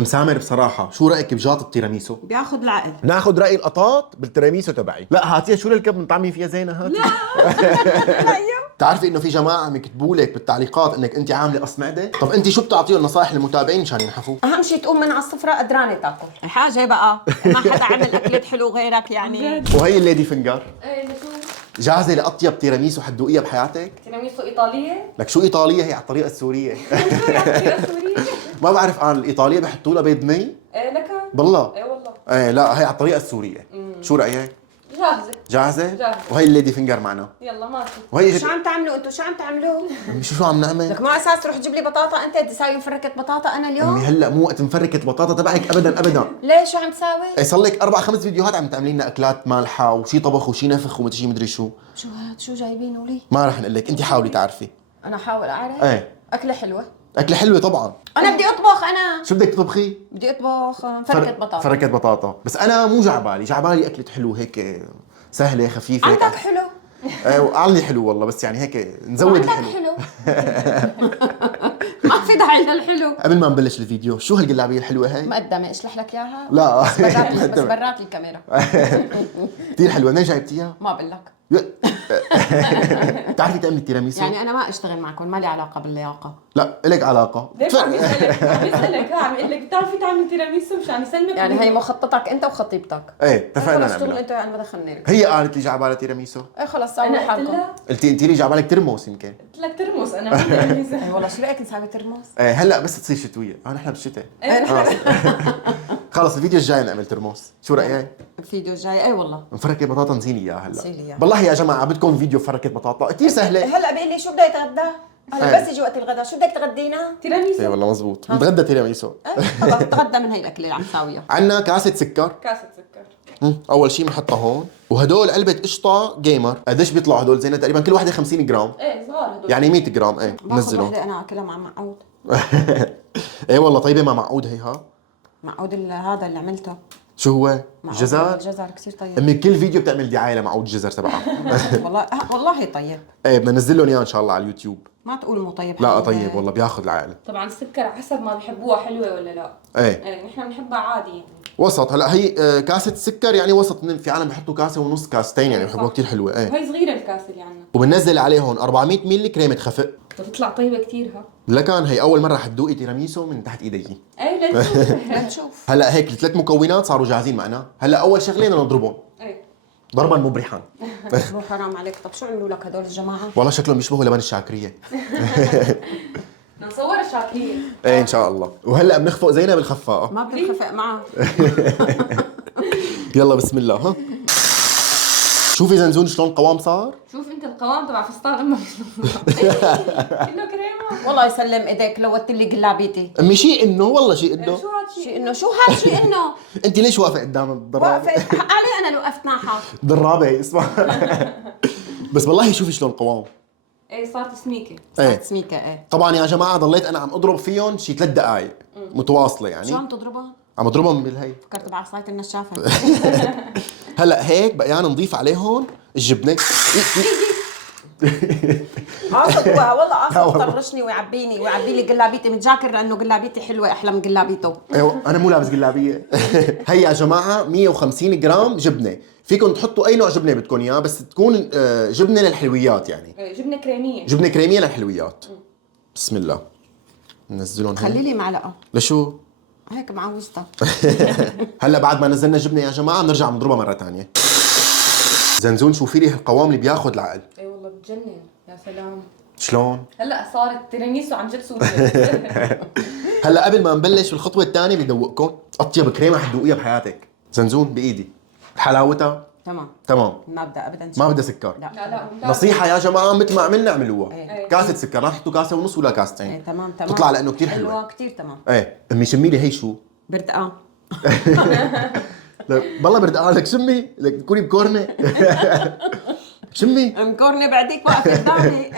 مسامر بصراحة، شو رأيك بجاط التيراميسو؟ بياخد العقل. ناخذ رأي القطاط بالتيراميسو تبعي. لا هاتيها، شو الكب بنطعمي فيها زينة هاتي. لا بتعرفي انه في جماعة عم يكتبوا لك بالتعليقات انك انت عاملة قص معدة؟ طب انت شو بتعطيهم نصائح للمتابعين مشان ينحفوا؟ اهم شيء تقوم من على السفره قدرانه تاكل. حاجة بقى ما حدا عمل أكلات حلو غيرك يعني. وهي الليدي فينجر ايه لشو؟ جاهزة لأطيب تيراميسو حتدوقيها بحياتك؟ تيراميسو ايطاليه؟ لك شو إيطالية، هي على الطريقة السورية. سوريه؟ ما بعرف أنا الإيطالية بحطوا لها بيض ني؟ ايه لك؟ بالله؟ ايه والله. ايه لا هي على الطريقة السورية. شو رأيك؟ جاهزه. جاهزة؟ جاهزة. وهي الليدي فينجر معنا. يلا ماشي. وهي شو عم تعملوا انتوا؟ شو عم تعملوا؟ شو عم نعمل؟ لك مو اساس تروح تجيب لي بطاطا انت بدي اساوي مفركه بطاطا انا امي اليوم؟ هلا مو وقت مفركة البطاطا تبعك ابدا ابدا. ليش شو عم تساوي؟ إيه صار لك 4-5 فيديوهات عم تعملي لنا اكلات مالحه وشي طبخ وشي نفخ ومدري شي مدري شو. شو هاد؟ شو جايبينه لي؟ ما رح نقول لك، انت حاولي تعرفي. انا حاول اعرف. ايه اكله حلوه. اكله حلوه طبعا. انا بدي اطبخ انا. شو بدك تطبخي؟ بدي اطبخ مفركه بطاطا. فركة بطاطا، بس انا مو جعبالي، جعبالي اكله حلو هيك سهله خفيفه. عندك حلو؟ ايه وقال حلو والله، بس يعني هيك نزود عندك الحلو. حلو؟ ما في داعي للحلو. قبل ما نبلش الفيديو، شو هالقلابيه الحلوه هي؟ مقدمه اشلح لك اياها؟ لا بس برات الكاميرا. كثير حلوه، منين جايبتيها؟ ما بقول لك. بتعرفي تعملي التيراميسو؟ يعني أنا ما أشتغل معكم، ما لي علاقة باللياقة. لا إلك علاقه. ليش عم يسألك؟ عم يسألك عم يقول لك بتعرفي تعملي تيراميسو مشان يسلمك. يعني هي مخططك انت وخطيبتك. ايه اتفقنا خلص اشتغل نعملها. انت انا ما دخلني. هي قالت لي جعبالها تيراميسو. ايه خلص سووا انا قلت حالكم. لها قلتي انت لي جعبالك ترموس يمكن. قلت لك ترمس انا ما تيراميسو. ايه والله شو رايك نسوي ترموس؟ ايه هلا بس تصير شتويه، نحن بالشتاء. إيه. خلص الفيديو الجاي نعمل ترموس، شو رايك؟ الفيديو الجاي اي والله. مفركه بطاطا نزيل اياها هلا. نزيل إياها. بالله يا جماعه بدكم فيديو فركه بطاطا كثير سهله. هلا بيقول لي شو بده يتغدى؟ هلا إيه. بس يجي وقت الغداء شو بدك تغدينا؟ تيراميسو. ايه والله مزبوط، نتغدى تيراميسو. خلص تغدى من هي الأكلة اللي عم ساويها. عندنا كاسه سكر. كاسة سكر. اول شيء بنحطها هون، وهدول علبه قشطه جيمر. قديش بيطلعوا هدول زينه؟ تقريبا كل وحده 50 جرام، ايه صغار هدول. يعني 100 جرام. ايه باخذ نزلهم. وحدة أنا أكلها مع معقود. ايه والله طيبه مع معقود هيها. معقود هذا اللي عملته. شو هو؟ معقود جزر. الجزر كثير طيب. امي كل فيديو بتعمل دعايه لمعقود الجزر تبعها. والله والله طيب. ايه بدنا ننزل لهم اياه ان شاء الله على اليوتيوب. ما تقول مو طيب. لا حبيبي. طيب والله بياخذ العقل. طبعا السكر حسب ما بحبوها حلوة ولا لا. ايه يعني نحن بنحبها عادي يعني. وسط. هلا هي كاسه سكر يعني وسط، في عالم بيحطوا كاسه ونص كاستين يعني بيحبوها صح. كثير حلوه. ايه وهي صغيرة الكاسة اللي عنا. وبننزل عليه هون 400 مللي كريمه خفق. بتطلع طيبة كتير ها. لكن هي اول مره حتذوقي تيراميسو من تحت ايدي. ايه لنشوف. لنشوف. هلا هيك الثلاث مكونات صاروا جاهزين معنا. هلا اول شغله بدنا نضربهم ايه. ضربا مبرحا. مو حرام عليك. طب شو عملوا لك هدول الجماعة؟ والله شكلهم بيشبهوا لبن الشاكريه. بدنا نصور الشاكرية. ايه ان شاء الله. وهلا بنخفق زينا بالخفاقه. ما بتنخفق معه. يلا بسم الله. ها شوفي زنزون شلون القوام صار. شوف انت القوام تبع فستان امك. كله كريمة. والله يسلم ايديك لوت لي قلابيتي. امي شيء انه والله شيء انه. شو هاد شيء شيء؟ انه شو هاد شيء انه؟ انت ليش واقفه قدام الضرابه؟ واقفه علي انا لو وقفت ناحه. ضرابه اسمع. بس والله شوفي شلون القوام. ايه صارت سميكة. ايه سميكة ايه. طبعا يا جماعه ضليت انا عم اضرب فيهم شي 3 دقائق متواصله يعني. شو عم تضربها؟ عم اضربهم بالهي. فكرت بعصاية النشافة. هلا هيك بقينا نضيف عليهم الجبنه. قاصد هو والله لا قاصد والله. يطرشني ويعبيني ويعبي لي قلابيتي متذاكر لانه قلابيتي حلوه احلى من قلابيته. ايوه انا مو لابس قلابيه. هي يا جماعه 150 جرام جبنه، فيكم تحطوا اي نوع جبنه بدكم اياه، بس تكون جبنه للحلويات يعني. إيه، جبنة كريمية. جبنه كريميه للحلويات. بسم الله ننزلهم خلي هيك. لي معلقة. لشو؟ هيك معوزتها. هلا بعد ما نزلنا الجبنه يا جماعه بنرجع بنضربها مره ثانيه. زنزون شوفي لي القوام اللي بياخذ العقل. ايه والله بتجنن. يا سلام. شلون؟ هلا صارت تيراميسو عن جد سوريا. هلا قبل ما نبلش بالخطوه الثانيه بدي ادوقكم اطيب كريمه حتذوقيها بحياتك. زنزون بايدي حلاوتها تمام. تمام. ما بدها أبدا. ما بدها سكر. لا. لا لا ممتاز. نصيحه يا جماعه مثل ما عملنا اعملوها. إيه. كاسه سكر لا تحطوا كاسه ونص ولا كاستين. ايه تمام تمام. تطلع لانه كثير حلوه. حلوة كثير تمام. ايه امي شمي لي هي شو؟ بردقان. لك بالله بردقان لك شمي لك تكوني بكورنه. شمي. مكورني بعديك واقفة قدامي.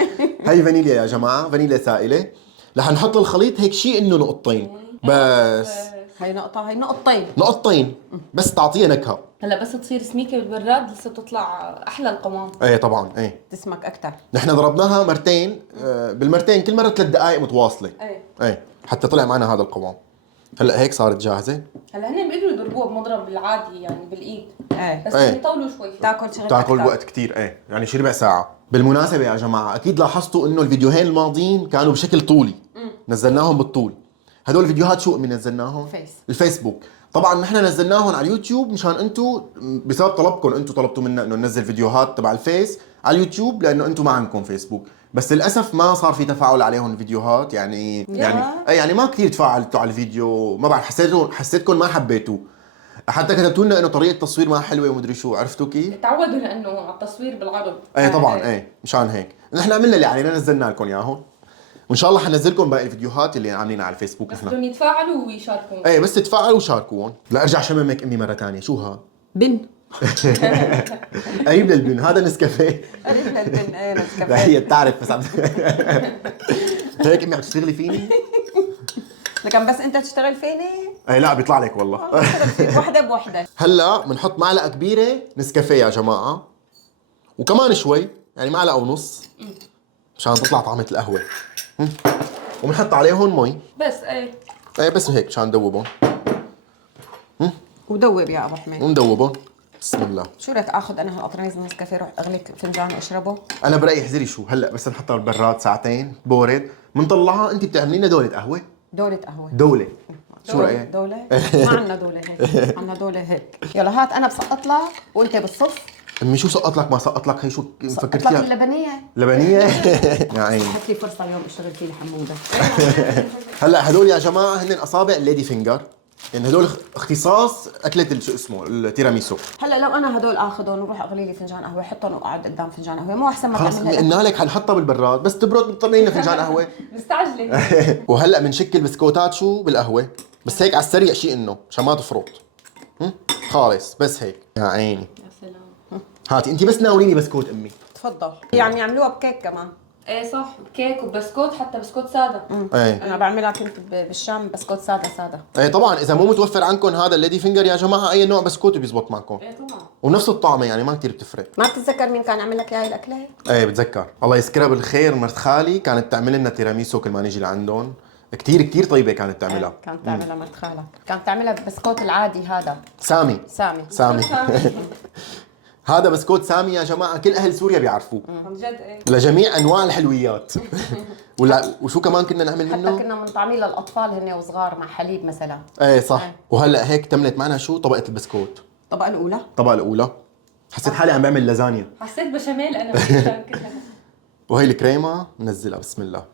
هي فانيليا يا جماعه، فانيليا سائله. رح نحط الخليط هيك شيء انه نقطتين بس. هي نقطة هي نقطتين. نقطتين بس تعطيها نكهه. هلا بس تصير سميكة بالبراد لسه بتطلع احلى القوام. ايه طبعا ايه. تسمك أكثر. نحن ضربناها مرتين، بالمرتين كل مره 3 دقائق متواصله. ايه. ايه حتى طلع معنا هذا القوام. هلا هيك صارت جاهزه. هلا هن بيقدروا يضربوها بمضرب العادي يعني بالايد، ايه بس إيه. يطولوا شوي. تاكل شغل تاكل أكتر. وقت كتير، ايه يعني شي ربع ساعه. بالمناسبه يا جماعه اكيد لاحظتوا انه الفيديوهين الماضيين كانوا بشكل طولي، نزلناهم بالطول. هدول الفيديوهات شو امي نزلناهم؟ الفيسبوك. طبعا نحن نزلناهم على اليوتيوب مشان انتم بسبب طلبكم، انتم طلبتوا منا انه ننزل فيديوهات تبع الفيس على اليوتيوب لانه انتم ما عندكم فيسبوك، بس للاسف ما صار في تفاعل عليهم الفيديوهات، يعني ما كثير تفاعلتوا على الفيديو، ما بعرف حسيتكم ما حبيتوه، حتى كتبتوا لنا انه طريقه التصوير ما حلوه ومدري شو، عرفتوا كيف؟ تعودوا لانه على التصوير بالعرض. ايه طبعا ايه مشان هيك نحن عملنا اللي علينا، نزلنا لكم اياهم، وان شاء الله حنزلكم باقي الفيديوهات اللي عاملينها على الفيسبوك بس نحن. بدهم يتفاعلوا ويشاركوا. ايه بس تتفاعلوا وشاركوهم. لا ارجع شممك امي مره ثانيه، شو ها؟ بن قريب للبن، هذا نسكافيه. قريب للبن. ايه لا نسكافيه. هي بتعرف بس هيك امي عم تشتغلي فيني؟ لكن بس انت تشتغل فيني ايه لا بيطلع لك والله. وحده بوحده. هلا بنحط معلقه كبيره نسكافيه يا جماعه، وكمان شوي يعني معلقه ونص مشان تطلع طعمه القهوه، وبنحط عليهم مي. بس ايه بس هيك مشان ندوبهم. ودوب يا ابو حميد. وندوبهم. بسم الله. شو رايك اخذ انا هالقطريز نسكافيه روح اغلي فنجان واشربه؟ انا برايي احذري شو هلا بس نحطها بالبراد ساعتين بورد، بنطلعها انت بتعملي لنا دوله قهوه. دولة قهوة. دوله. شو رايك؟ دولة؟ ما عندنا دولة هيك، عندنا دولة هيك. يلا هات انا بسقط لك وانت بالصف. امي شو سقط لك ما سقط لك؟ هي شو سقط مفكرت لك فيها؟ اللبنية. لبنيه. يا عيني. هات لي فرصة اليوم اشتغل فيه الحمودة. هلا هدول يا جماعه هن اصابع الليدي فينجر، يعني هدول اختصاص اكله شو اسمه التيراميسو. هلا لو انا هدول اخذهم وروح اغلي لي فنجان قهوة حطهم واقعد قدام فنجان قهوة، مو احسن ما خلص تعمل هيك؟ قلنا لك حنحطها بالبراد بس تبرد بتطلعي لنا فنجان قهوه. مستعجله. وهلا بنشكل بسكوتات شو بالقهوه، بس هيك على السريع شيء انه عشان ما تفرط. خالص بس هيك. يا عيني. يا سلام. هاتي انت بس ناوليني بسكوت امي. تفضل. يعني يعملوها بكيك كمان. ايه صح، كيك وبسكوت، حتى بسكوت ساده. ايه انا بعملها كنت بالشام بسكوت ساده ساده. ايه طبعا اذا مو متوفر عندكم هذا الليدي فينجر يا جماعه اي نوع بسكوت بيزبط معكم، ايه طبعا. ونفس الطعمه يعني ما كثير بتفرق. ما بتتذكر مين كان عمل لك هاي الاكله؟ ايه بتذكر، الله يذكرها بالخير، مرت خالي كانت تعمل لنا تيراميسو كل ما نيجي لعندهم، كثير كثير طيبه كانت تعملها. كانت تعملها مرت خالك، كانت تعملها بسكوت العادي هذا. سامي. سامي. هذا بسكوت سامي يا جماعه كل اهل سوريا بيعرفوه. عن جد ايه. لجميع انواع الحلويات. وشو كمان كنا نعمل حتى منه؟ كنا بنطعميه للاطفال هن وصغار مع حليب مثلا. ايه صح. ايه. وهلا هيك تملت معنا شو طبقه البسكوت. الطبقه الاولى. الطبقه الاولى حسيت حالي عم بعمل لازانيا. حسيت بشاميل انا كلها. وهي الكريمه ننزلها بسم الله.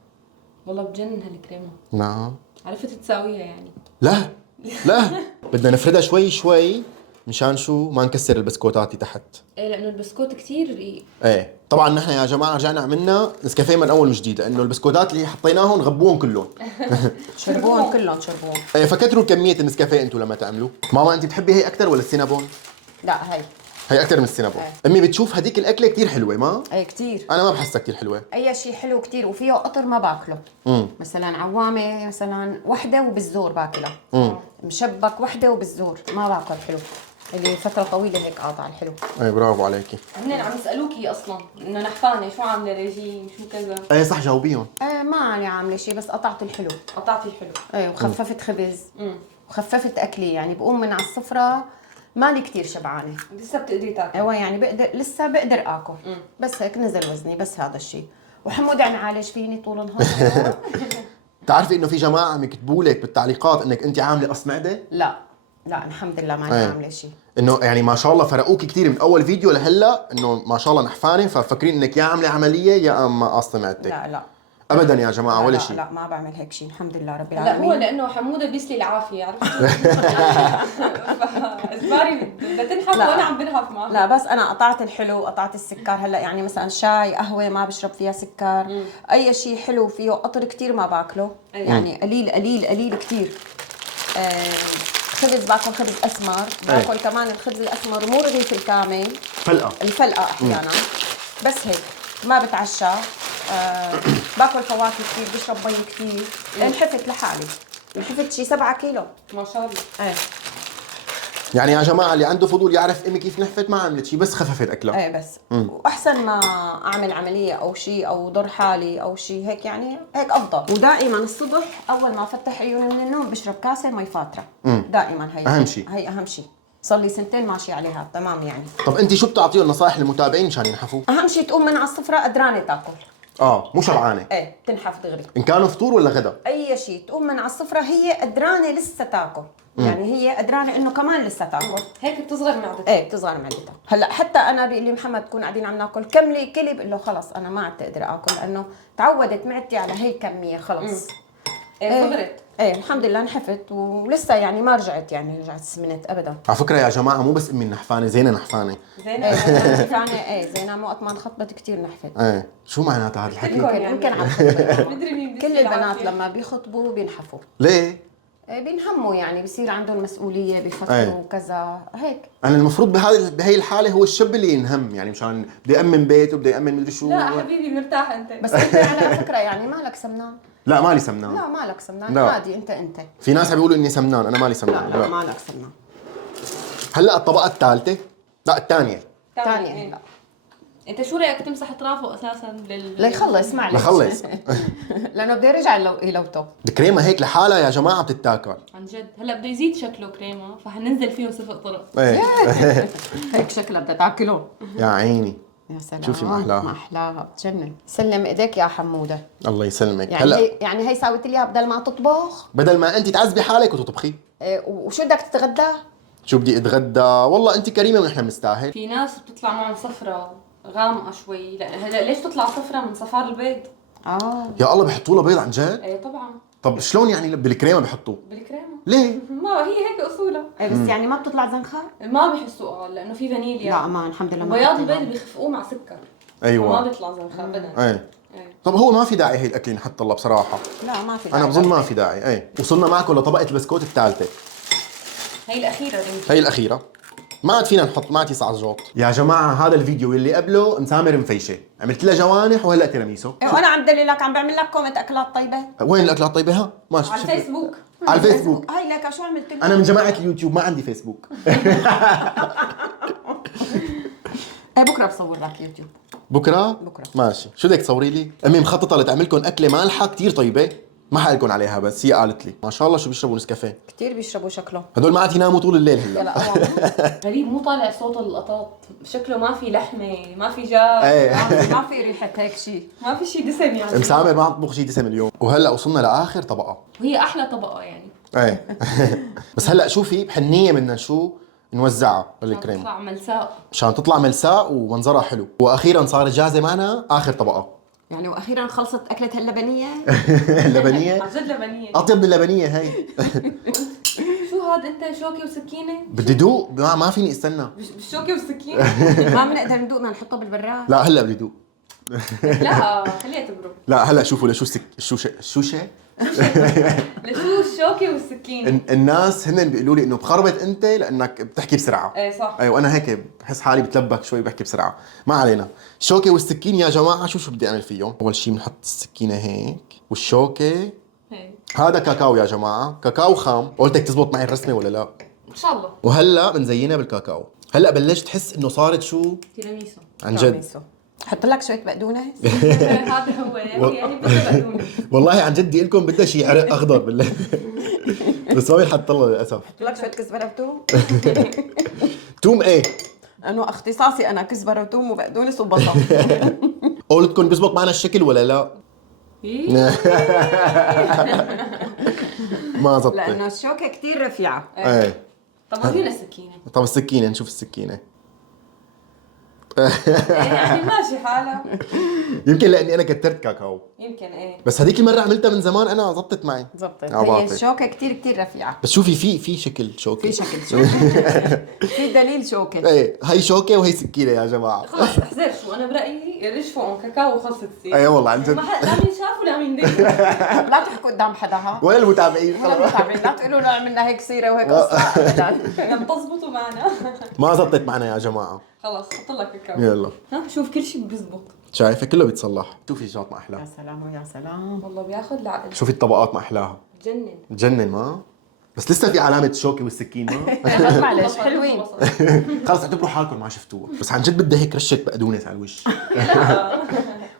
والله بجنن هالكريمه. نعم. عرفت تساويها يعني. لا بدنا نفردها شوي شوي مشان شو ما نكسر البسكوتات تحت. ايه لانه البسكوت كثير رقيق. ايه طبعا نحن يا جماعه رجعنا عملنا نسكافيه من اول وجديد لانه البسكوتات اللي حطيناهم غبوهم كلهم. شربوهم كلهم شربوهم. ايه فكتروا كميه النسكافيه انتم لما تعملوا. ماما انت بتحبي هي اكثر ولا السينابون؟ لا هي اكثر من السينابون. ايه. امي بتشوف هديك الاكله كثير حلوه ما؟ اي كثير. انا ما بحسها كثير حلوه. اي شيء حلو كثير وفيه قطر ما باكله. مثلا عوامه مثلا وحده وبالزور باكلها. مشبك وحده وبالزور ما باكل حلو. اللي فتره طويله هيك قاطع الحلو. ايه برافو عليكي. هن عم يسالوكي اصلا انه نحفانه شو عامله ريجيم شو كذا. ايه صح جاوبيهم. ايه ما علي عامله شيء بس قطعت الحلو. قطعتي الحلو. ايه وخففت خبز. وخففت اكلي يعني بقوم من على السفره مالي كثير شبعانه. لسه بتقدري تاكلي. ايوه يعني لسه بقدر اكل. بس هيك نزل وزني بس هذا الشيء. وحمود عم يعالج فيني طول النهار. بتعرفي انه في جماعه عم يكتبوا لك بالتعليقات انك انت عامله قص معده؟ لا الحمد لله ما ايه. عامله شيء. انه يعني ما شاء الله فرقوكي كثير من اول فيديو لهلا، انه ما شاء الله نحفانه ففكرين انك يا عامله عمليه يا اما قاصه معدتك. لا ابدا يا جماعه ولا لا شيء. لا ما بعمل هيك شيء الحمد لله رب لا العالمين. هو لانه حموده بيسلي العافيه عرفت. اجباري بدها تنحف وانا عم بنحف معها. لا بس انا قطعت الحلو قطعت السكر. هلا يعني مثلا شاي قهوه ما بشرب فيها سكر. اي شيء حلو فيه قطر كثير ما باكله. يعني قليل قليل قليل كثير. خبز باكل خبز اسمر. باكل كمان الخبز الاسمر مو رغيف الكامل. الفلقه احيانا. بس هيك ما بتعشى. باكل فواكه كثير بشرب مي كثير. انحفت لحالي. انحفت شي 7 كيلو ما شاء الله. ايه يعني يا جماعه اللي عنده فضول يعرف امي كيف نحفت، ما عملت شيء بس خففت اكلها. ايه بس واحسن ما اعمل عمليه او شيء او ضر حالي او شيء هيك، يعني هيك افضل. ودائما الصبح اول ما افتح عيوني من النوم بشرب كاسه مي فاتره. دائما هي اهم شيء، هي اهم شيء. صار لي سنتين ماشي عليها تمام يعني. طب انت شو بتعطيهم نصائح للمتابعين مشان ينحفوا؟ اهم شيء تقوم من على السفره قدرانه تاكل. مو شبعانه. ايه تنحف دغري. ان كانوا فطور ولا غدا؟ اي شيء تقوم من على السفره هي قدرانه لسه تاكل. يعني هي قدرانه انه كمان لسه تاكل. هيك بتصغر معدتها. ايه بتصغر معدتها. هلا حتى انا بيقول لي محمد تكون قاعدين عم ناكل كملي كلي، بقول له خلص انا ما عاد اقدر اكل لانه تعودت معدتي على هي الكميه خلص. ايه صغرت. ايه الحمد لله نحفت ولسه يعني ما رجعت، يعني رجعت سمنت ابدا. على فكره يا جماعه مو بس امي النحفانه، زينه نحفانه. زينه نحفانه. ايه زينه وقت ما انخطبت كثير نحفت. ايه شو معناتها هذا الحكي؟ يمكن على الخطبه. مدري مين كل البنات لما بيخطبوا بينحفوا. ليه؟ بينهموا يعني بيصير عندهم مسؤوليه بيفكروا كذا هيك. انا المفروض بهي الحاله هو الشاب اللي ينهم، يعني مشان بده يامن بيته بده يامن مدري شو. لا حبيبي مرتاح انت. بس انت على فكره يعني مالك سمنان. لا مالي سمنان. لا مالك سمنان، لا. عادي انت. في ناس عم بيقولوا اني سمنان، انا مالي سمنان. لا مالك سمنان. هلا الطبقه الثالثه، لا الثانيه. ثانية لا. انت شو رايك تمسح اطرافه اساسا ليخلص معلش. لخلص. لانه بده يرجع لوته. الكريمه هيك لحالها يا جماعه بتتاكل. عن جد. هلا بده يزيد شكله كريمه فحننزل فيه صفق طرق. ايه هيك شكلها بدها تاكله. يا عيني يا سلام شوفي ما أحلاها. ما احلاها بتجنن. سلم ايديك يا حموده. الله يسلمك. يعني هلا هي ساويت لي اياها بدل ما تطبخ. بدل ما انت تعذبي حالك وتطبخي. وشو بدك تتغدى؟ شو بدي اتغدى؟ والله انت كريمه ونحن بنستاهل. في ناس بتطلع معهم صفرة غامقه شوي. لا هلا ليش تطلع صفرة من صفار البيض؟ يا الله بحطوا له بيض عن جد؟ ايه طبعا. طب شلون يعني بالكريمه بحطوه؟ بالكريمه. ليه؟ ما هي هيك اصولها. بس يعني ما بتطلع زنخه؟ ما بيحسوا لانه في فانيليا. لا ما الحمد لله ما بياض بيطلع. البيض بيخفقوه مع سكر. ايوه ما بيطلع زنخه ابدا. ايه طب هو ما في داعي هي الاكل نحط الله بصراحه. لا ما في انا داعي. بظن ما في داعي. ايه وصلنا معكم لطبقه البسكوت الثالثه. هي الاخيره هي الاخيره. ما عاد فينا نحط، ما عاد يسع الجوط. يا جماعه هذا الفيديو اللي قبله مسامر مفيشه، عملت لها جوانح وهلا تيراميسو. وانا عم دليلك عم بعمل لك كومنت اكلات طيبه. وين الاكلات الطيبه؟ ها ما على الفيسبوك. على الفيسبوك. هاي لك شو عملت لك؟ انا من جماعه اليوتيوب ما عندي فيسبوك. بكره بصور لك يوتيوب. بكره ماشي. شو بدك تصوري لي؟ امي مخططه لتعمل لكم اكله مالحه كثير طيبه، ما حقلكم عليها بس هي قالت لي ما شاء الله شو بيشربوا نسكافيه. كثير بيشربوا شكله. هدول ما عاد يناموا طول الليل هلا. لا غريب مو طالع صوت القطاط. شكله ما في لحمه ما في جاب. ايه ما في ريحه هيك شيء. ما في شيء دسم يعني. مسامر ما عم تطبخ شيء دسم اليوم. وهلا وصلنا لاخر طبقه. وهي احلى طبقه يعني. ايه بس هلا شوفي بحنيه بدنا شو نوزعها بالكريم تطلع ملساء. مشان تطلع ملساء ومنظرها حلو. واخيرا صارت جاهزه معنا اخر طبقه. يعني واخيرا خلصت اكله اللبنيه. اللبنيه عن جد لبنيه. اطيب من اللبنيه هي. شو هاد انت شوكه وسكينه؟ بدي دوق ما فيني استنى. بالشوكه والسكينه. ما بنقدر ندوق بدنا نحطه بالبراد. لا هلا بدي دوق. لا خليها تبرد. لا هلا شوفوا لشو الشوشه لشو الشوكه والسكينه؟ الناس هن بيقولوا لي انه بخربط انت لانك بتحكي بسرعه. ايه صح. ايوه انا هيك بحس حالي بتلبك شوي بحكي بسرعه. ما علينا. الشوكه والسكين يا جماعه شو بدي اعمل فيهم؟ اول شيء بنحط السكينه هيك والشوكه. هذا كاكاو يا جماعه، كاكاو خام. قلتك تزبط معي الرسمه ولا لا؟ ان شاء الله. وهلا بنزينها بالكاكاو. هلا بلشت تحس انه صارت شو تيراميسو. عن جد. حط لك شويه بقدونس. هذا هو يعني بدها بقدونس. والله عن جد لكم بدها شيء عرق اخضر بالله. بس ما بينحط الله للاسف. حط لك شويه كزبره وثوم. توم ايه؟ انه اختصاصي انا كزبره وثوم وبقدونس وبصل. قولتكم بيزبط معنا الشكل ولا لا؟ ما زبطت. لانه الشوكه كثير رفيعه. ايه طب ورينا السكينه. طب السكينه نشوف السكينه. يعني ماشي حالها. يمكن لاني انا كترت كاكاو. يمكن ايه. بس هذيك المره عملتها من زمان انا زبطت معي. زبطت. عواطف. هي الشوكه كثير رفيعه. بس شوفي في شكل شوكه. في شكل شوكه. في دليل شوكه. ايه هي شوكه وهي سكينه يا جماعه. خلص احذر شو انا برايي رشفوا كاكاو وخلصت تصير. ايه والله عن جد. لا مين شاف ولا مين دري. لا تحكوا قدام حدا ها. ولا المتابعين ولا المتابعين لا تقولوا له عملنا هيك سيره وهيك قصه ابدا. لما تزبطوا معنا. ما زبطت معنا يا جماعه. خلص حط لك كاكاو. يلا ها شوف كل شيء بيزبط. شايفه كله بيتصلح. شوفي شاط ما يا احلاها. سلام ويا سلام. والله بياخذ العقل. شوفي الطبقات ما احلاها. تجنن. تجنن ما بس لسه في علامه الشوكه والسكين ما بس معلش حلوين. خلص اعتبروا حالكم ما شفتوها، بس عن جد بدي هيك رشه بقدونس على الوش.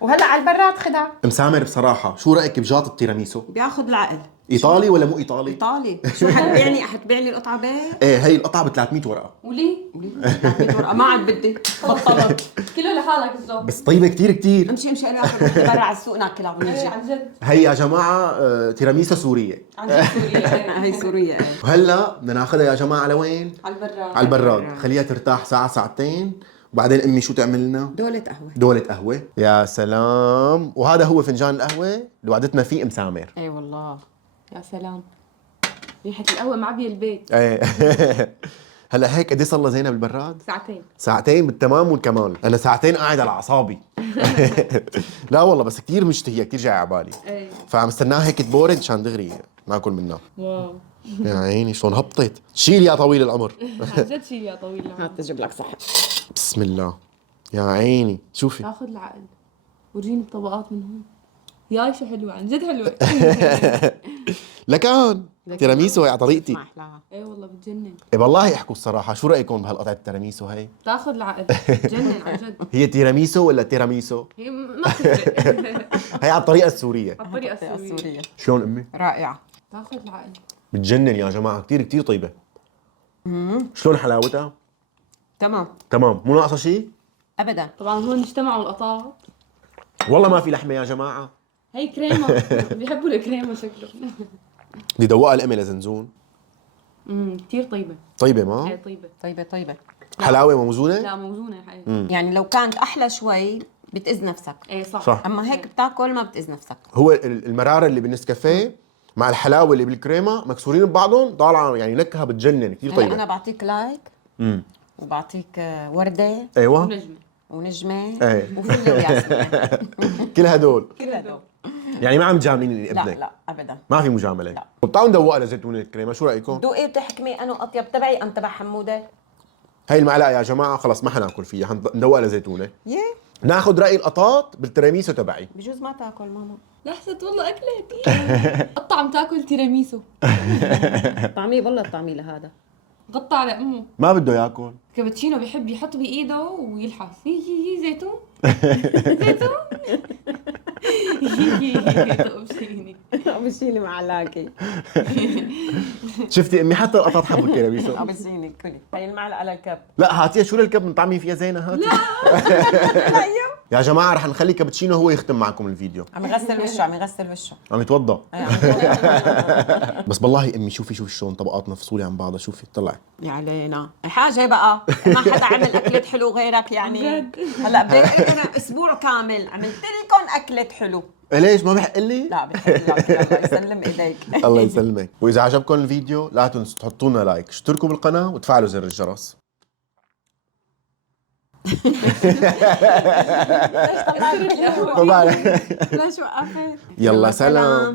وهلا على البراد خدع. مسامر بصراحه شو رايك بجاط التيراميسو؟ بياخذ العقل. ايطالي ولا مو ايطالي؟ ايطالي. شو حتبيع لي القطعه بيع؟ ايه هي القطعه ب 300 ورقه. وليه؟ ما عاد بدي بطلت. كله لحالك الجو. بس طيبه كتير كتير. امشي انا اخذ برا على السوق ناكلها ايه ونجي. عن جد. هي يا جماعه تيراميسو سوريه. عن جد سورية. هي سوريه. وهلا بدنا ناخذها يا جماعه لوين؟ على البراد. على البراد، خليها ترتاح ساعه ساعتين، وبعدين امي شو تعمل لنا؟ دولة قهوه. دولة قهوة. يا سلام، وهذا هو فنجان القهوة اللي وعدتنا فيه مسامر. اي والله. يا سلام. ريحة القهوة معبية البيت. ايه هلا هيك قد ايه صار لها زينب بالبراد؟ ساعتين. ساعتين بالتمام والكمال، انا ساعتين قاعد على اعصابي. لا والله بس كثير مشتهيه، كثير جاي على بالي. ايه. فعم استناها هيك تبورد عشان دغري ناكل منها. واو. يا عيني شلون هبطت. شيل يا طويل العمر. عن جد شيل يا طويل. هات تجيب لك صحن. بسم الله. يا عيني شوفي. تاخذ العقل. ورجيني الطبقات من هون. ياي شو حلوة، عن جد حلوة. لكان تيراميسو هي على طريقتي. ما احلاها. ايه والله بتجنن. إيه والله احكوا الصراحه، شو رايكم بهالقطعه التيراميسو هي؟ تاخذ العقل. بتجنن عن جد. هي تيراميسو ولا تيراميسو؟ هي ما بتفرق. هي على الطريقه السوريه. على الطريقة السورية. السوريه شلون امي؟ رائعه. تاخذ العقل. بتجنن يا جماعه، كثير كثير طيبه. شلون حلاوتها؟ تمام. تمام، مو ناقصه شيء؟ ابدا. طبعا هون اجتمعوا القطاعات. والله ما في لحمه يا جماعه. هي كريمة. بيحبوا الكريمة شكله. بدي دوقها الامي لزنزون. كثير طيبة. طيبه ما؟ ايه طيبة. طيبه طيبه. حلاوه موزونه؟ لا موزونة حقيقي. يعني لو كانت احلى شوي بتأذ نفسك. ايه صح. صح. اما هيك بتاكل ما بتأذ نفسك. هو المراره اللي بالنسكافيه مع الحلاوه اللي بالكريمه مكسورين ببعضهم، طالعه يعني نكهه بتجنن، كثير هلا انا طيبه. بعطيك لايك امم وبعطيك ورده ايوه ونجمة. ونجمه ايه وفله وياسمين. كل هدول كل هدول. يعني ما عم تجامليني لا ابنك. لا ابدا. ما في مجامله. لا. طب تعالوا ندوقها لزيتون الكريمه، شو رايكم؟ دوقي وتحكمي انه اطيب تبعي ام تبع حموده. هاي المعلقه يا جماعه خلص ما حناكل فيها، حندوقها لزيتونه. يه ناخذ راي القطاط بالتراميسو تبعي. بجوز ما تاكل ماما. لحظة والله أكلة قطة عم تاكل تيراميسو. طعميه والله الطعميه لهذا. غطى على أمه. ما بده ياكل. كابتشينو بيحب يحط بإيده ويلحس. هي زيتون. زيتون. طقشيني. بشيلي معلاكي. شفتي امي حتى القطاط حب التيراميسو. بشيلي كلي. هي المعلقه للكب. لا هاتيها، شو للكب من طعمي فيها زينه هاتي. لا يا جماعه رح نخلي كابتشينو هو يختم معكم الفيديو. عم يغسل وشه عم يغسل وشه. عم يتوضا. بس والله امي شوفي شلون طبقات مفصوله عن بعضها، شوفي طلع. يا علينا حاجه بقى، ما حدا عمل اكلة حلو غيرك يعني. جد. هلا انا اسبوع كامل عملت لكم اكلة حلو. ليش ما بحق لي؟ لا بحب لك، الله يسلم ايديك. الله يسلمك. واذا عجبكم الفيديو لا تنسوا تحطوا لنا لايك، اشتركوا بالقناه وتفعلوا زر الجرس. ليش طلعت؟ طبعا. ليش وقفت؟ يلا سلام.